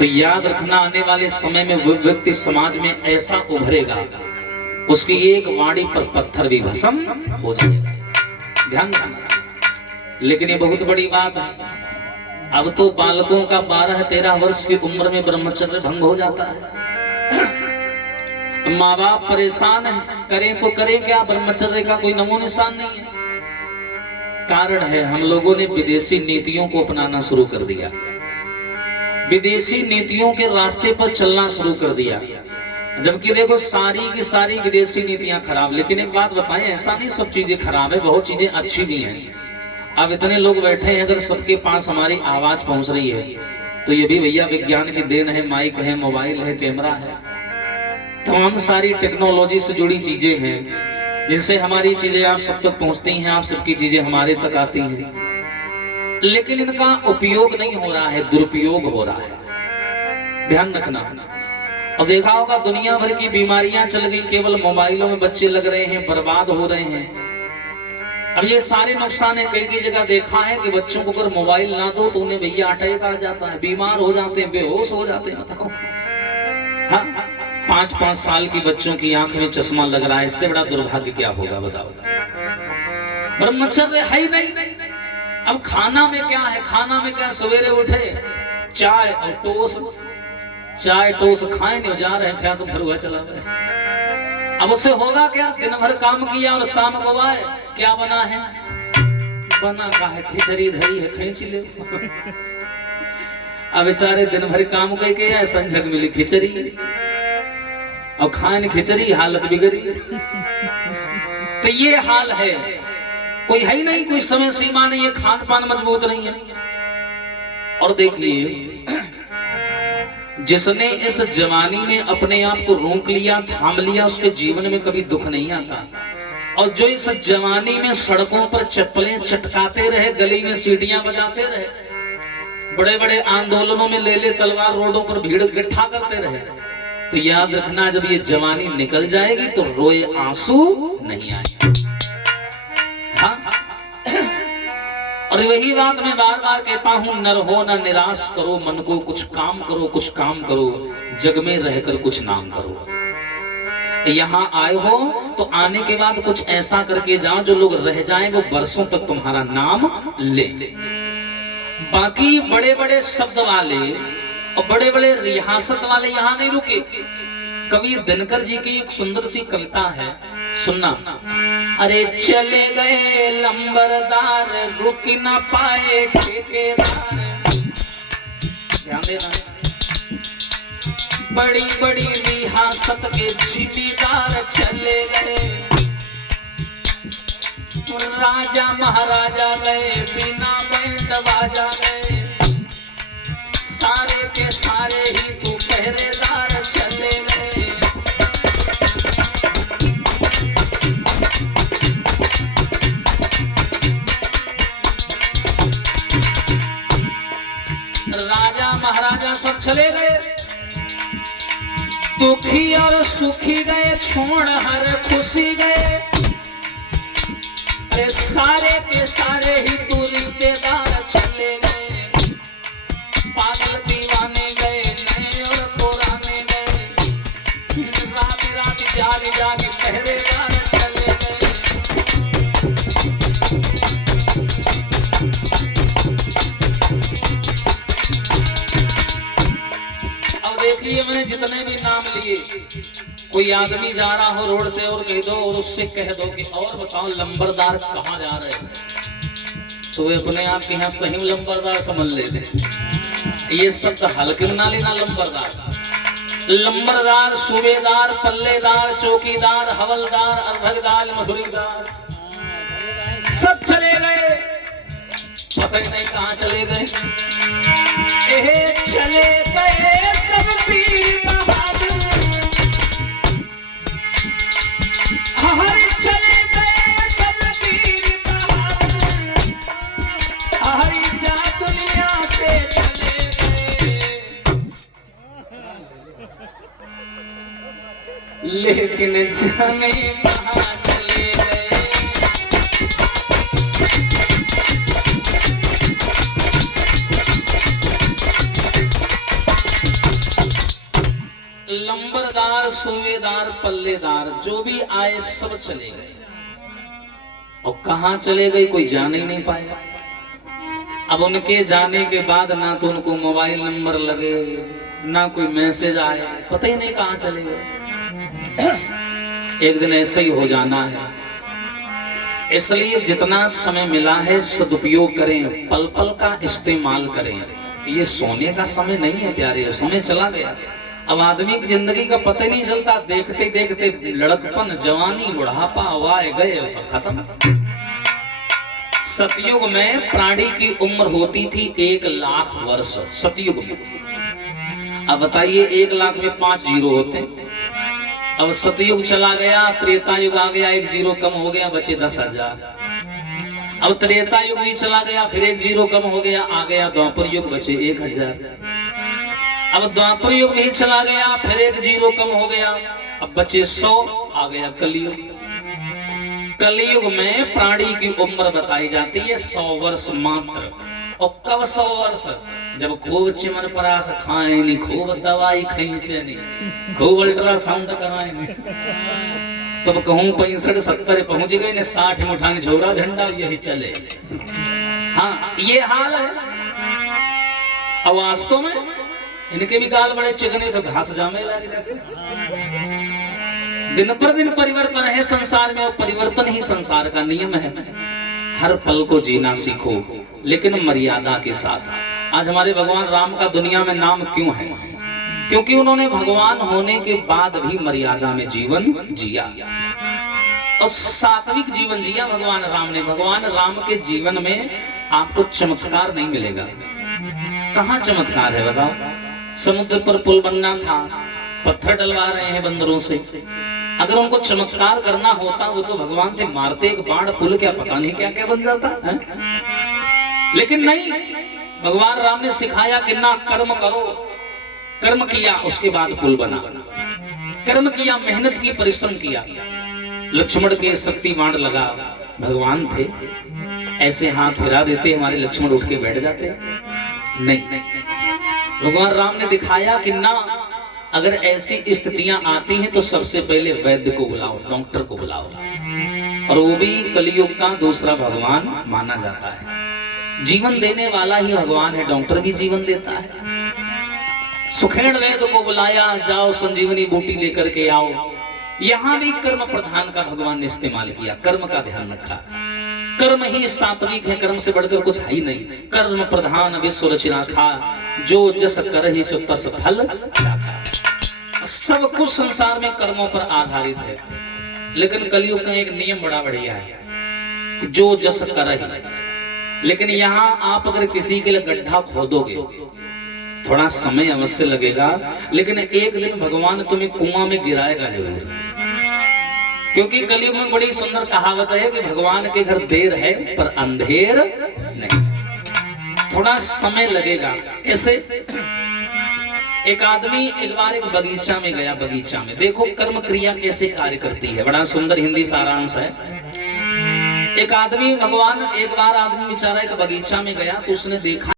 तो याद रखना, आने वाले समय में वो व्यक्ति समाज में ऐसा उभरेगा, उसकी एक वाणी पर पत्थर भी भस्म हो जाएगा। ध्यान रखना। लेकिन ये बहुत बड़ी बात है, अब तो बालकों का 12-13 वर्ष की उम्र में ब्रह्मचर्य भंग हो जाता है। माँ बाप परेशान है, करें तो करें क्या, ब्रह्मचर्य का कोई नमो निशान नहीं है। कारण है, हम लोगों ने विदेशी नीतियों को अपनाना शुरू कर दिया, विदेशी नीतियों के रास्ते पर चलना शुरू कर दिया। जबकि देखो सारी की सारी विदेशी नीतियां खराब। लेकिन एक बात बताएं, ऐसा नहीं सब चीजें खराब है, बहुत चीजें अच्छी भी हैं। अब इतने लोग बैठे हैं, अगर सबके पास हमारी आवाज पहुंच रही है तो ये भी भैया विज्ञान की देन है। माइक है, मोबाइल है, कैमरा है, तमाम सारी टेक्नोलॉजी से जुड़ी चीजें हैं जिनसे हमारी चीजें आप सब तक पहुंचती हैं, आप सबकी चीजें हमारे तक आती हैं। लेकिन इनका उपयोग नहीं हो रहा है, दुरुपयोग हो रहा है। ध्यान रखना। और देखा होगा दुनिया भर की बीमारियां चल गई, केवल मोबाइलों में बच्चे लग रहे हैं, बर्बाद हो रहे हैं। अब ये सारे नुकसान है। कई कई जगह देखा है कि बच्चों को अगर मोबाइल ना दो तो उन्हें भैया अटैक आ जाता है, बीमार हो जाते हैं, बेहोश हो जाते हैं। बताओ, हाँ, 5-5 साल की बच्चों की आंख में चश्मा लग रहा है, इससे बड़ा दुर्भाग्य क्या होगा बताओ। ब्रह्मचर्य है ही नहीं। अब खाना में क्या है, खाना में क्या, सवेरे उठे चाय और टोस्ट, चाय टोस्ट खाए नहीं, जा रहे हैं, तो भर हुआ चला रहे। अब उससे होगा क्या, दिन भर काम किया और शाम को आए, क्या बना है, बना का है खिचड़ी धरी है, खींच ले। अब बेचारे दिन भर काम करके संजग मिली खिचड़ी और खान खिचड़ी, हालत बिगड़ी। तो ये हाल है, कोई है ही नहीं, कोई समय सीमा नहीं है, खान पान मजबूत नहीं है। और देखिए, जिसने इस जवानी में अपने आप को रोक लिया, थाम लिया, उसके जीवन में कभी दुख नहीं आता। और जो इस जवानी में सड़कों पर चप्पलें चटकाते रहे, गली में सीटियां बजाते रहे, बड़े बड़े आंदोलनों में ले तलवार रोडों पर भीड़ इकट्ठा करते रहे, तो याद रखना, जब ये जवानी निकल जाएगी तो रोए आंसू नहीं आएंगे। हाँ? और यही बात मैं बार बार कहता हूं, नर हो न निराश करो मन को, कुछ काम करो, कुछ काम करो, जग में रहकर कुछ नाम करो। यहाँ आए हो तो आने के बाद कुछ ऐसा करके जाओ जो लोग रह जाएं, वो बरसों तक तुम्हारा नाम ले। बाकी बड़े बड़े शब्द वाले और बड़े बड़े रियासत वाले यहाँ नहीं रुके। कवि दिनकर जी की एक सुंदर सी कविता है, सुनना। अरे चले गए लंबरदार, रुक न पाए ठेकेदार। ध्यान देना, बड़ी बड़ी रियासत के जिम्मेदार चले गए, राजा महाराजा गए, बिना बैंड बाजा गए, सारे के सारे ही तू पहरेदार चले गए। राजा महाराजा सब चले गए, दुखी और सुखी गए, छोड़ हर खुशी गए। अरे सारे के सारे ही तू रिश्तेदार चले गए, पागल दीवाने गए, नए और पुराने गए, रात रात जाग जाग पहरेदार चले गए। अब देखिए, मैंने जितने भी नाम लिए, कोई आदमी जा रहा हो रोड से और कह दो, और उससे कह दो कि और बताओ लंबरदार कहाँ जा रहे हैं, तो वे अपने आप के यहाँ सही लंबरदार समझ लेते। ये शब्द हल्के में ना लेना। लंबरदार, लंबरदार, सूबेदार, पल्लेदार, चौकीदार, हवलदार, अर्धकदार, मसूरीदार, सब चले गए, पता ही नहीं कहाँ चले गए। चले गए सब पीर बहादुर, हर चले गए सब पीर बहादुर, हर जा दुनिया से चले गए, लेकिन जाने कहाँ चले गए। लंबरदार, सूबेदार, पल्लेदार जो भी आए सब चले गए। और कहाँ चले गए कोई जान ही नहीं पाया। अब उनके जाने के बाद ना तो उनको मोबाइल नंबर लगे, ना कोई मैसेज आए, पता ही नहीं कहाँ चले गए। एक दिन ऐसे ही हो जाना है, इसलिए जितना समय मिला है सदुपयोग करें, पल पल का इस्तेमाल करें। ये सोने का समय नहीं है प्यारे, समय चला गया। अब आदमी की जिंदगी का पता ही नहीं चलता, देखते देखते लड़कपन, जवानी, बुढ़ापा, वाए गए, सब खत्म। सतयुग में प्राणी की उम्र होती थी 1,00,000 वर्ष, सतयुग में। अब बताइए 1,00,000 में 5 जीरो होते हैं। अब सतयुग चला गया, त्रेता युग आ गया, 1 जीरो कम हो गया, बचे 10,000। अब त्रेता युग भी चला गया, फिर 1 जीरो कम हो गया, आ गया द्वापर युग, बचे 1,000। अब द्वापर युग भी चला गया, फिर 1 जीरो कम हो गया, अब बचे 100, आ गया कलयुग। कलयुग में प्राणी की उम्र बताई जाती है 100 वर्ष मात्र। और कब 100 वर्ष? जब खूब चिमन परास खाए नहीं, खूब दवाई खींचे नहीं, खूब अल्ट्रासाउंड कराए नहीं, तब कहूं 65-70 पहुंच गए ने, 60 में उठाने झोरा झंडा यही चले। हाँ ये हाल है। अब वास्तव में इनके भी गाल बड़े चिकने, तो घास जामे लगे। दिन पर दिन परिवर्तन है संसार में, और परिवर्तन ही संसार का नियम है। हर पल को जीना सीखो, लेकिन मर्यादा के साथ। आज हमारे भगवान राम का दुनिया में नाम क्यों है? क्योंकि उन्होंने भगवान होने के बाद भी मर्यादा में जीवन जिया और सात्विक जीवन जिया भगवान राम ने। भगवान राम के जीवन में आपको चमत्कार नहीं मिलेगा। कहाँ चमत्कार है बताओ? समुद्र पर पुल बनना था, पत्थर डलवा रहे हैं बंदरों से। अगर उनको चमत्कार करना होता वो तो भगवान थे, मारते एक बाण पुल, क्या पता नहीं क्या क्या बन जाता है? लेकिन नहीं, भगवान राम ने सिखाया कि ना, कर्म करो। कर्म किया, उसके बाद पुल बना। कर्म किया, मेहनत की, परिश्रम किया। लक्ष्मण के शक्ति बाण लगा, भगवान थे, ऐसे हाथ फिरा देते, हमारे लक्ष्मण उठ के बैठ जाते। नहीं, भगवान राम ने दिखाया कि ना, अगर ऐसी स्थितियां आती हैं तो सबसे पहले वैद्य को बुलाओ, डॉक्टर को बुलाओ। और वो भी कलयुग का दूसरा भगवान माना जाता है। जीवन देने वाला ही भगवान है, डॉक्टर भी जीवन देता है। सुखेड़ वैद्य को बुलाया, जाओ संजीवनी बूटी लेकर के आओ। यहां भी कर्म प्रधान का भगवान ने इस्तेमाल किया, कर्म का ध्यान रखा। कर्म ही सात्विक है, कर्म से बढ़कर कुछ है ही नहीं। कर्म प्रधान विश्व रचना खा, जो जस कर ही सो तस फल चाखा। सब कुछ संसार में कर्मों पर आधारित है। लेकिन कलयुग का एक नियम बड़ा बढ़िया है, जो जस कर ही। लेकिन यहाँ आप अगर किसी के लिए गड्ढा खोदोगे, थोड़ा समय अवश्य लगेगा, लेकिन एक दिन भगवान तुम्हें कुआं में गिराएगा जरूर। क्योंकि कलयुग में बड़ी सुंदर कहावत है कि भगवान के घर देर है पर अंधेर नहीं। थोड़ा समय लगेगा। कैसे? एक आदमी एक बार एक बगीचा में गया। बगीचा में देखो कर्म क्रिया कैसे कार्य करती है, बड़ा सुंदर हिंदी सारांश है। एक आदमी, भगवान, एक बार आदमी बेचारा एक बगीचा में गया तो उसने देखा